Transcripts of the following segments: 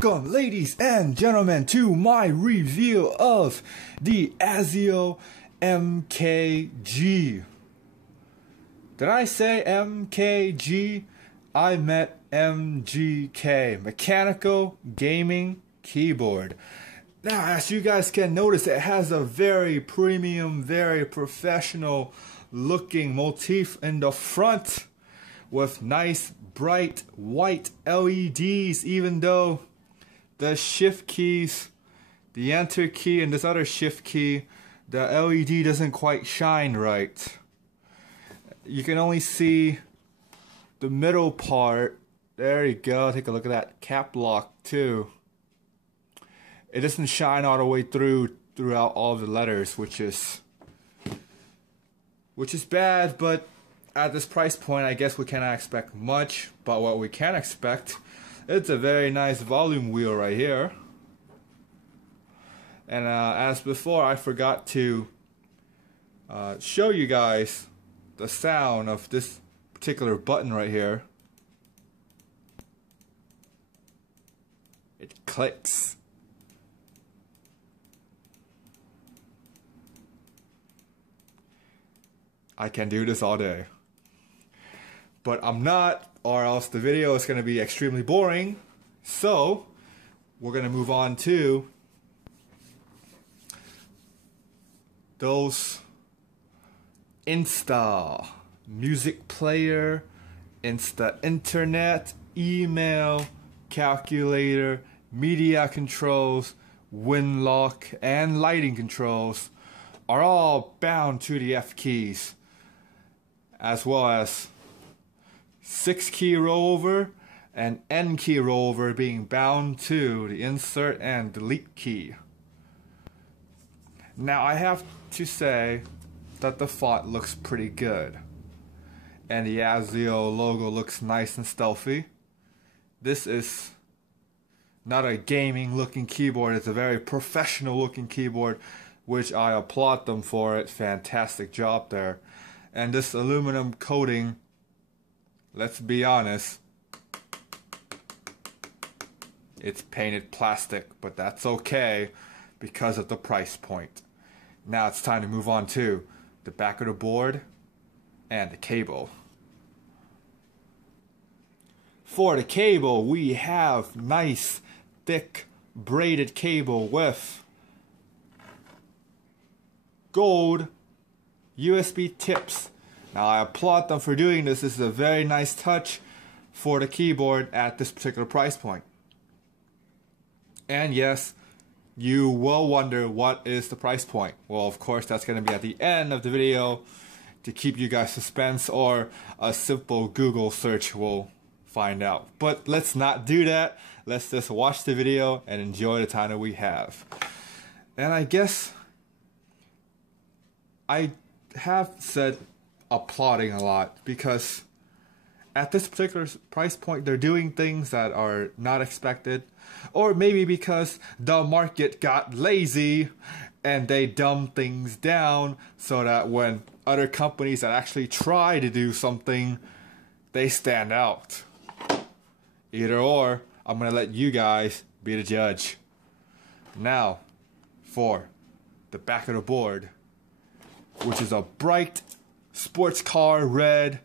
Welcome, ladies and gentlemen, to my review of the Azio MKG. Did I say MKG? I meant MGK, Mechanical Gaming Keyboard. Now, as you guys can notice, it has a very premium, very professional looking motif in the front with nice bright white LEDs, even though the shift keys, the enter key and this other shift key, the LED doesn't quite shine right. You can only see the middle part. There you go, take a look at that cap lock too. It doesn't shine all the way throughout all the letters, which is bad, but at this price point, I guess we cannot expect much. But what we can expect, it's a very nice volume wheel right here. And as before, I forgot to show you guys the sound of this particular button right here. It clicks. I can do this all day. But I'm not, or else the video is going to be extremely boring. So, we're going to move on to those Insta music player, Insta internet, email, calculator, media controls, wind lock, and lighting controls are all bound to the F keys, as well as 6-key rollover and N-key rollover being bound to the insert and delete key. Now, I have to say that the font looks pretty good, and the Azio logo looks nice and stealthy. This is not a gaming looking keyboard, it's a very professional looking keyboard, which I applaud them for it. Fantastic job there. And this aluminum coating, let's be honest, it's painted plastic, but that's okay because of the price point. Now it's time to move on to the back of the board and the cable. For the cable, we have nice, thick, braided cable with gold USB tips. Now, I applaud them for doing this. This is a very nice touch for the keyboard at this particular price point. And yes, you will wonder, what is the price point? Well, of course, that's going to be at the end of the video to keep you guys suspense, or a simple Google search will find out. But let's not do that. Let's just watch the video and enjoy the time that we have. And I guess I have said applauding a lot, because at this particular price point they're doing things that are not expected, or maybe because the market got lazy and they dumbed things down so that when other companies that actually try to do something, they stand out. Either or, I'm gonna let you guys be the judge. Now, for the back of the board, which is a bright sports car red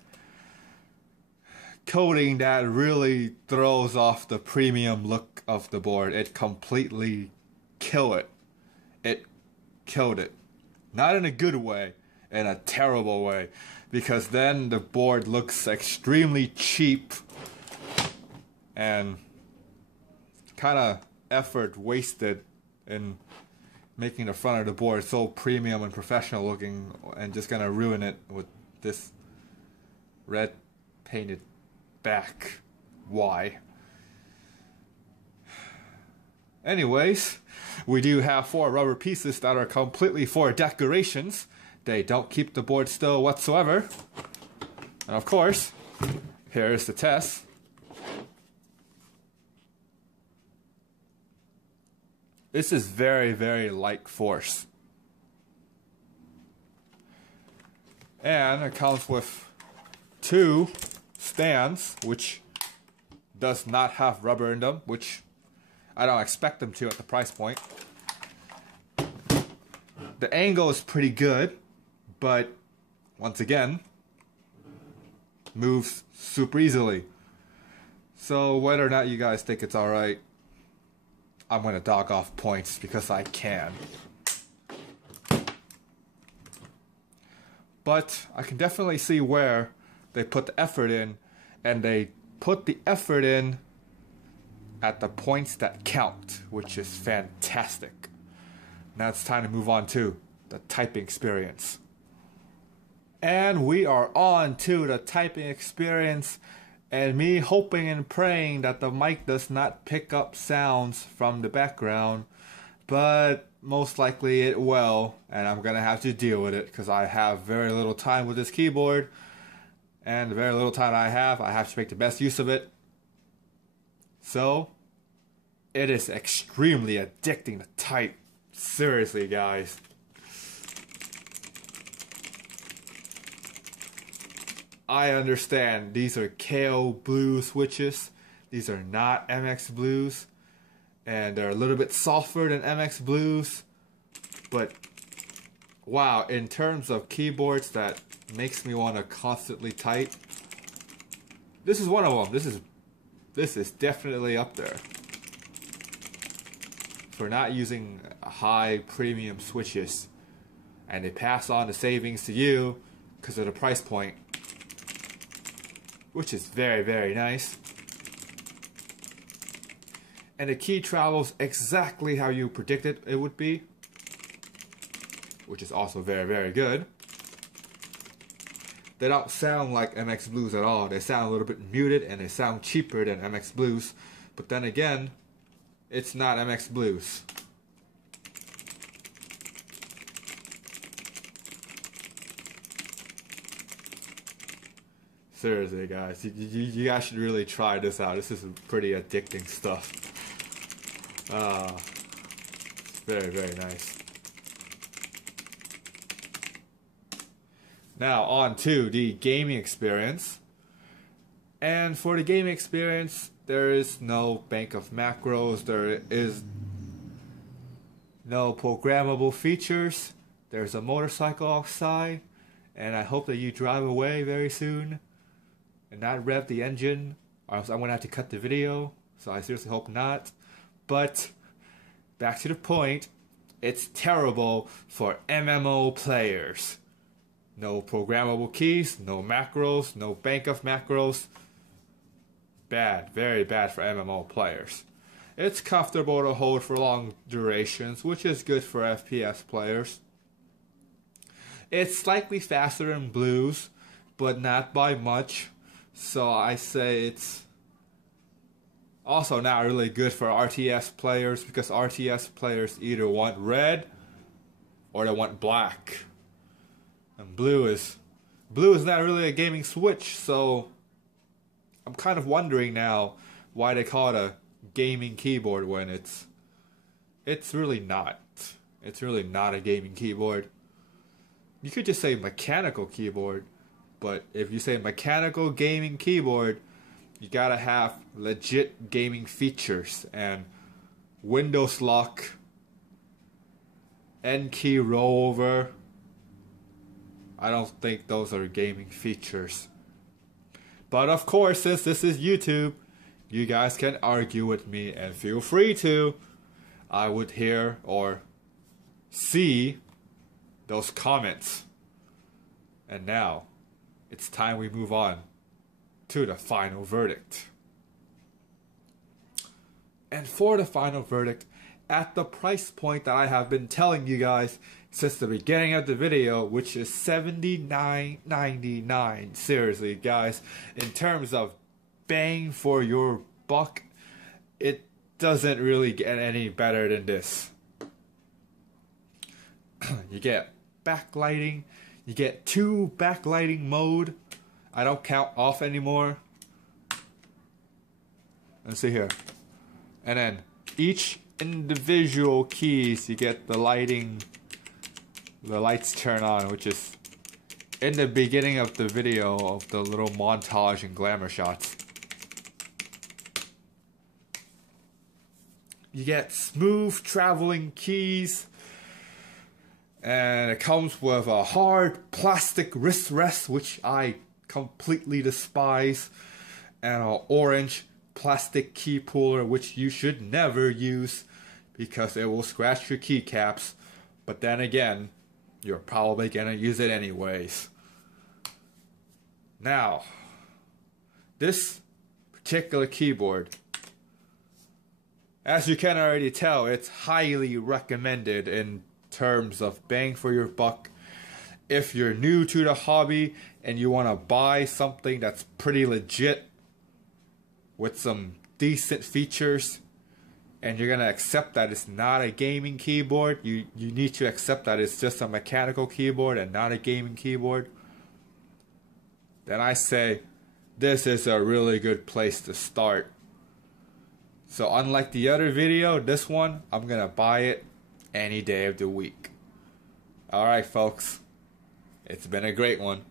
coating that really throws off the premium look of the board. It completely killed it. It killed it. Not in a good way, in a terrible way, because then the board looks extremely cheap and kind of effort wasted in making the front of the board so premium and professional looking, and just gonna ruin it with this red painted back. Why? Anyways, we do have 4 rubber pieces that are completely for decorations. They don't keep the board still whatsoever. And of course, here's the test. This is very, very light force. And it comes with 2 stands, which does not have rubber in them, which I don't expect them to at the price point. The angle is pretty good, but once again, moves super easily. So whether or not you guys think it's alright, I'm going to dog off points because I can. But I can definitely see where they put the effort in, and they put the effort in at the points that count, which is fantastic. Now it's time to move on to the typing experience. And we are on to the typing experience, and me hoping and praying that the mic does not pick up sounds from the background, but most likely it will, and I'm gonna have to deal with it because I have very little time with this keyboard, and the very little time I have to make the best use of it. So it is extremely addicting to type. Seriously, guys. I understand these are Kailh blue switches. These are not MX blues. And they're a little bit softer than MX blues. But wow, in terms of keyboards that makes me want to constantly type, this is one of them. This is definitely up there for not using high premium switches, and they pass on the savings to you because of the price point, which is very, very nice. And the key travels exactly how you predicted it would be, which is also very, very good. They don't sound like MX Blues at all. They sound a little bit muted, and they sound cheaper than MX Blues. But then again, it's not MX Blues. Seriously, guys, you guys should really try this out. This is pretty addicting stuff. Very, very nice. Now on to the gaming experience. And for the gaming experience, there is no bank of macros. There is no programmable features. There's a motorcycle outside, and I hope that you drive away very soon and not rev the engine, or else I'm going to have to cut the video. So I seriously hope not. But back to the point, it's terrible for MMO players. No programmable keys, no macros, no bank of macros. Bad, very bad for MMO players. It's comfortable to hold for long durations, which is good for FPS players. It's slightly faster than blues, but not by much. So I say it's also not really good for RTS players, because RTS players either want red or they want black. And blue is not really a gaming switch, so I'm kind of wondering now why they call it a gaming keyboard when it's really not. It's really not a gaming keyboard. You could just say mechanical keyboard, but if you say mechanical gaming keyboard, you gotta have legit gaming features, and Windows lock, N key rollover. I don't think those are gaming features. But of course, since this is YouTube, you guys can argue with me, and feel free to. I would hear or see those comments. And now, it's time we move on to the final verdict. And for the final verdict, at the price point that I have been telling you guys since the beginning of the video, which is $79.99. Seriously, guys, in terms of bang for your buck, it doesn't really get any better than this. You get backlighting, you get 2 backlighting mode. I don't count off anymore. Let's see here. And then each individual keys, you get the lighting, the lights turn on, which is in the beginning of the video of the little montage and glamour shots. you get smooth traveling keys, and it comes with a hard plastic wrist rest, which I completely despise, and an orange plastic key puller, which you should never use because it will scratch your keycaps. But then again, you're probably gonna use it anyways. Now, this particular keyboard, as you can already tell, it's highly recommended in terms of bang for your buck. If you're new to the hobby and you want to buy something that's pretty legit with some decent features, and you're gonna accept that it's not a gaming keyboard, you need to accept that it's just a mechanical keyboard and not a gaming keyboard, then I say this is a really good place to start. So unlike the other video, this one, I'm gonna buy it any day of the week. Alright folks, it's been a great one.